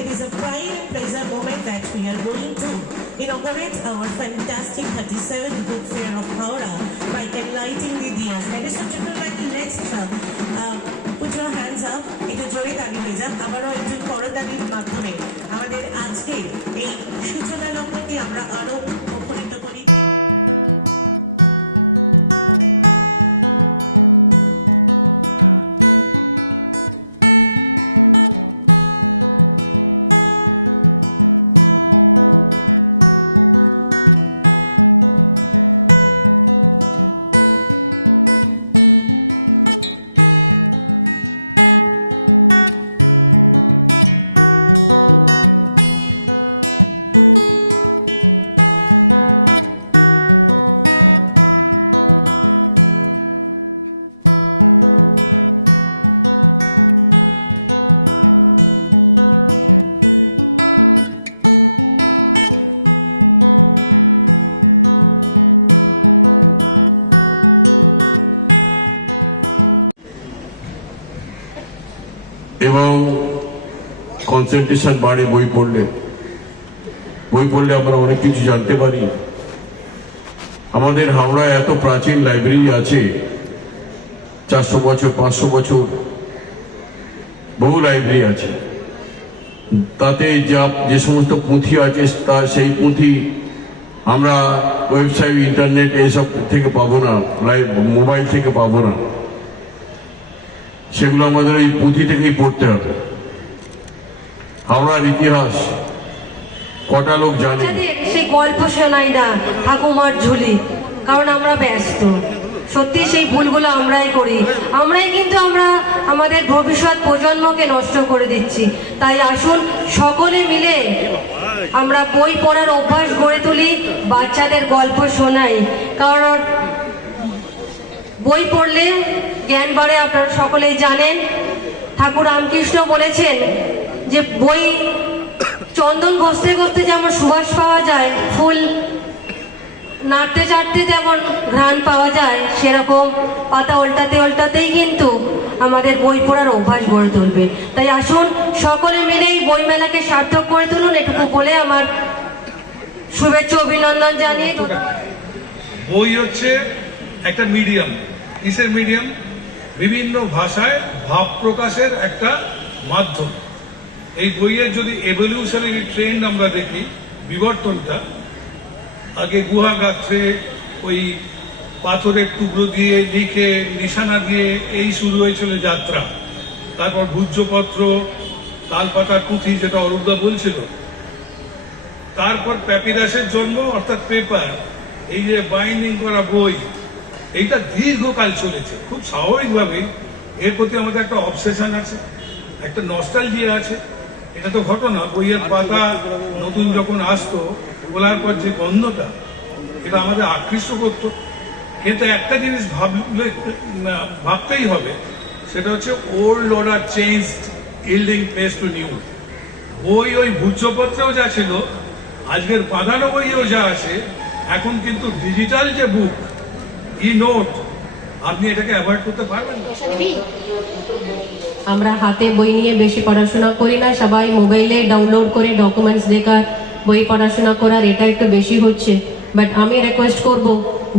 It is a pride and pleasure moment that we are going to inaugurate our fantastic 37th Book Fair of Howrah by enlightening the diyas. Ladies and gentlemen, let's put your hands up. একটু জোরে তালি হয়ে যাক, আবারও একটু করতালির মাধ্যমে আমাদের আজকে এই সূচনা লগ্নটি আমরা আরো মুখরিত করি। এবং কনসেন্ট্রেশন বাড়ে বই পড়লে আমরা অনেক কিছু জানতে পারি। আমাদের হাওড়ায় এত প্রাচীন লাইব্রেরি আছে, 400 বছর 500 বছর বহু লাইব্রেরি আছে। তাতে যে সমস্ত পুঁথি আছে সেই পুঁথি আমরা ওয়েবসাইট, ইন্টারনেট এইসব থেকে পাবো না, মোবাইল থেকে পাবো না। সেগুলো আমাদের এই পুঁথি থেকেই পড়তে হবে। হাওড়ার ইতিহাস কটা লোক জানে? সে গল্প শোনাই না ঠাকুমার ঝুলি, কারণ আমরা ব্যস্ত। সত্যি সেই ভুলগুলো আমরাই করি, আমরাই কিন্তু আমরা আমাদের ভবিষ্যৎ প্রজন্মকে নষ্ট করে দিচ্ছি। তাই আসুন সকলে মিলে আমরা বই পড়ার অভ্যাস গড়ে তুলি, বাচ্চাদের গল্প শোনাই, কারণ বই পড়লে জ্ঞান বাড়ে। আপনারা সকলেই জানেন ঠাকুর রামকৃষ্ণ বলেছেন যে বই চন্দন ঘষতে ঘষতে যেমন সুবাস পাওয়া যায়, ফুল নাড়তে চাড়তে যেমন ঘ্রাণ পাওয়া যায়, সেরকম পাতা উল্টাতে উল্টাতেই কিন্তু আমাদের বই পড়ার অভ্যাস গড়ে তুলবে। তাই আসুন সকলে মিলে এই বই মেলাকে সার্থক করে তুলুন, এটুকু বলে আমার শুভেচ্ছা অভিনন্দন জানিয়ে। বই হচ্ছে একটা মিডিয়াম। কিসের মিডিয়াম? বিভিন্ন ভাষায় ভাব প্রকাশের একটা মাধ্যম। এই বইয়ের যদি এভলিউশনারি ট্রেন্ড আমরা দেখি, বিবর্তনটা, আগে গুহা গাত্রে ওই পাথরের টুকরো দিয়ে লিখে নিশানা দিয়ে এই শুরু হয়েছিল যাত্রা। তারপর ভূর্জপত্র, তালপাতা পুঁথি, যেটা অরূপদা বলছিল। তারপর প্যাপিরাসের জন্ম, অর্থাৎ পেপার। এই যে বাইন্ডিং করা বই, এইটা দীর্ঘকাল চলেছে। খুব স্বাভাবিকভাবেই এর প্রতি আমাদের একটা অবসেশন আছে, একটা নস্টালজিয়া আছে। এটা তো ঘটনা, বইয়ের পাতা নতুন যখন আসতো, খোলার পর যে গন্ধটা, এটা আমাদের আকৃষ্ট করতো। কিন্তু একটা জিনিস ভাবতেই হবে, সেটা হচ্ছে old order changed, yielding place to new. বই ওই ভূর্জপত্রেও যা ছিল, আজকের বাঁধানো বইয়েও যা আছে, এখন কিন্তু ডিজিটাল যে বুক, ই নোট, আপনি এটাকে অ্যাভয়েড করতে পারবেন না। আমরা হাতে বই নিয়ে বেশি পড়াশোনা করি না, সবাই মোবাইলে ডাউনলোড করে ডকুমেন্টস দেখা বই পড়াশোনা করার এটা একটু বেশি হচ্ছে। বাট আমি রিকোয়েস্ট করব,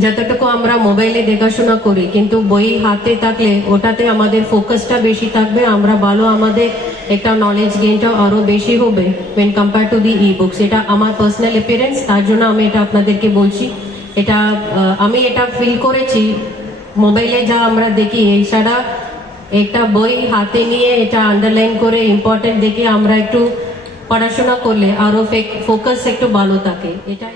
যতটুকু আমরা মোবাইলে দেখাশোনা করি, কিন্তু বই হাতে থাকলে ওটাতে আমাদের ফোকাসটা বেশি থাকবে, আমরা ভালো, আমাদের একটা নলেজ গেইনটা আরো বেশি হবে when compared to the e-books। এটা আমার পার্সোনাল এপিয়ারেন্স, তার জন্য আমি এটা আপনাদেরকে বলছি। এটা আমি এটা ফিল করেছি, মোবাইলে যা আমরা দেখি, এছাড়া একটা বই হাতে নিয়ে এটা আন্ডারলাইন করে ইম্পর্টেন্ট দেখে আমরা একটু পড়াশোনা করলে আরো ফোকাস একটু ভালো থাকে। এটা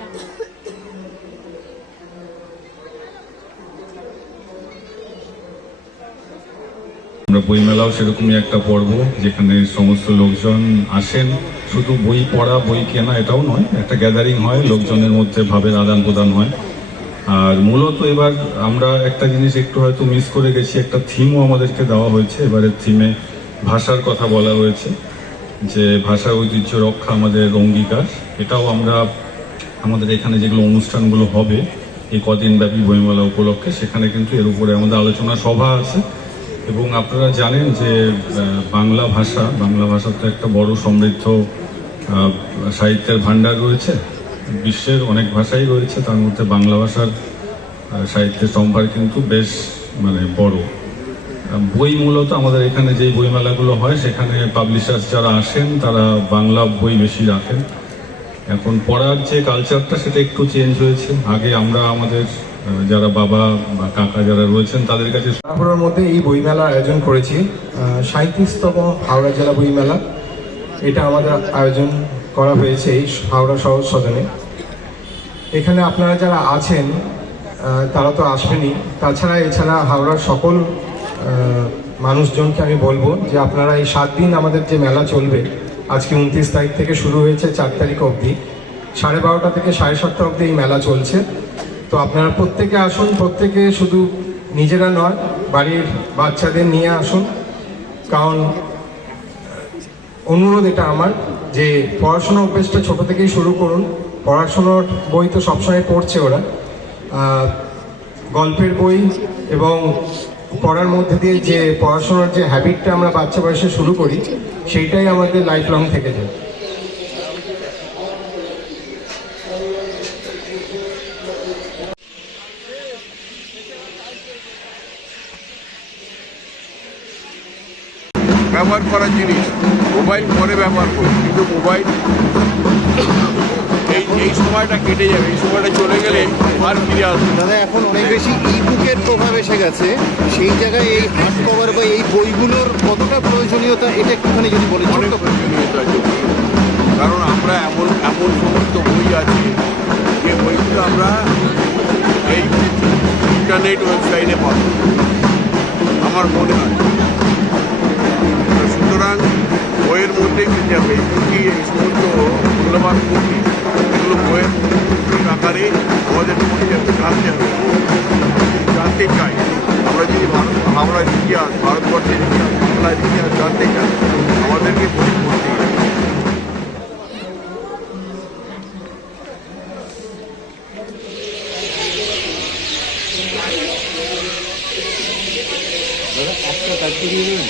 আমরা বইমেলাও সেরকমই একটা পর্ব, যেখানে সমস্ত লোকজন আসেন। শুধু বই পড়া, বই কেনা এটাও নয়, একটা গ্যাদারিং হয়, লোকজনের মধ্যে ভাবের আদান প্রদান হয়। আর মূলত এবার আমরা একটা জিনিস একটু হয়তো মিস করে গেছি, একটা থিমও আমাদেরকে দেওয়া হয়েছে। এবারের থিমে ভাষার কথা বলা হয়েছে, যে ভাষার ঐতিহ্য রক্ষা আমাদের অঙ্গীকার। এটাও আমরা আমাদের এখানে যেগুলো অনুষ্ঠানগুলো হবে এই কদিন ব্যাপী বইমেলা উপলক্ষে, সেখানে কিন্তু এর উপরে আমাদের আলোচনা সভা আছে এবং আপনারা জানেন যে বাংলা ভাষা তো একটা বড় সমৃদ্ধ সাহিত্যের ভাণ্ডার রয়েছে। বিশ্বের অনেক ভাষাই রয়েছে, তার মধ্যে বাংলা ভাষার সাহিত্যের সম্ভার কিন্তু বেশ বড়। বই মূলত আমাদের এখানে যেই বইমেলাগুলো হয় সেখানে পাবলিশার্স যারা আসেন তারা বাংলা বই বেশি রাখেন। এখন পড়ার যে কালচারটা সেটা একটু চেঞ্জ হয়েছে। আগে আমরা আমাদের যারা বাবা বা কাকা যারা রয়েছেন তাদের কাছে হাওড়ার মধ্যে এই বইমেলা আয়োজন করেছি, 37তম হাওড়া জেলা বইমেলা। এটা আমাদের আয়োজন করা হয়েছে এই হাওড়া শহর সদনে। এখানে আপনারা যারা আছেন তারা তো আসবেনই, এছাড়া হাওড়ার সকল মানুষজনকে আমি বলবো যে আপনারা এই 7 দিন আমাদের যে মেলা চলবে, আজকে 29 তারিখ থেকে শুরু হয়েছে 4 তারিখ অবধি, 12:30 থেকে 7:30 অবধি এই মেলা চলছে। তো আপনারা প্রত্যেকে আসুন, প্রত্যেকে শুধু নিজেরা নয় বাড়ির বাচ্চাদের নিয়ে আসুন। কারণ অনুরোধ এটা আমার যে পড়াশোনার অভ্যেসটা ছোট থেকেই শুরু করুন। পড়াশোনার বই তো সবসময় পড়ছে ওরা, গল্পের বই এবং পড়ার মধ্যে দিয়ে যে পড়াশোনার যে হ্যাবিটটা আমরা বাচ্চা বয়সে শুরু করি সেইটাই আমাদের লাইফ লং থেকে যায়। ব্যবহার করার জিনিস মোবাইল পরে ব্যবহার করি, কিন্তু মোবাইল এখন সময়টা কেটে যাবে, এই সময়টা চলে গেলে আর ফিরে আসবে। দাদা এখন অনেক বেশি ই বুকের প্রভাব এসে গেছে, সেই জায়গায় এই হার্ড কভার বা এই বইগুলোর কতটা প্রয়োজনীয়তা এটা একটুখানি যদি বলেন ছোট্ট। প্রয়োজনীয়তা আছে, কারণ আমরা এমন সমস্ত বই আছে যে বইগুলো আমরা এই ইন্টারনেট ওয়েবসাইটে পাবো আমার মনে হয়। সুতরাং বইয়ের মধ্যে কিনতে হবে এই সমস্ত মূল্যবান বই, এগুলো বইয়ের আকারে আমাদের জানতে চাই। আমরা যদি আমরা ইতিহাস, ভারতবর্ষের আমরা ইতিহাস জানতে চাই, আমাদেরকে বই পড়তে হবে। একটা কাজ করিয়ে দেবেন।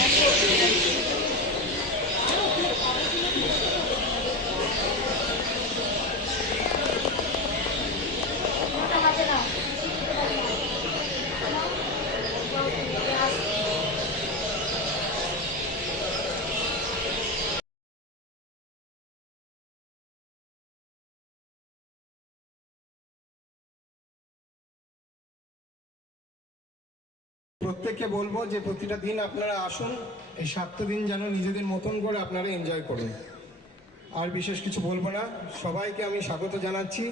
প্রত্যেককে বলবো যে প্রতিটা দিন আপনারা আসুন, এই 7টা দিন যেন নিজেদের মতন করে আপনারা এনজয় করুন। আর বিশেষ কিছু বলবো না, সবাইকে আমি স্বাগত জানাচ্ছি।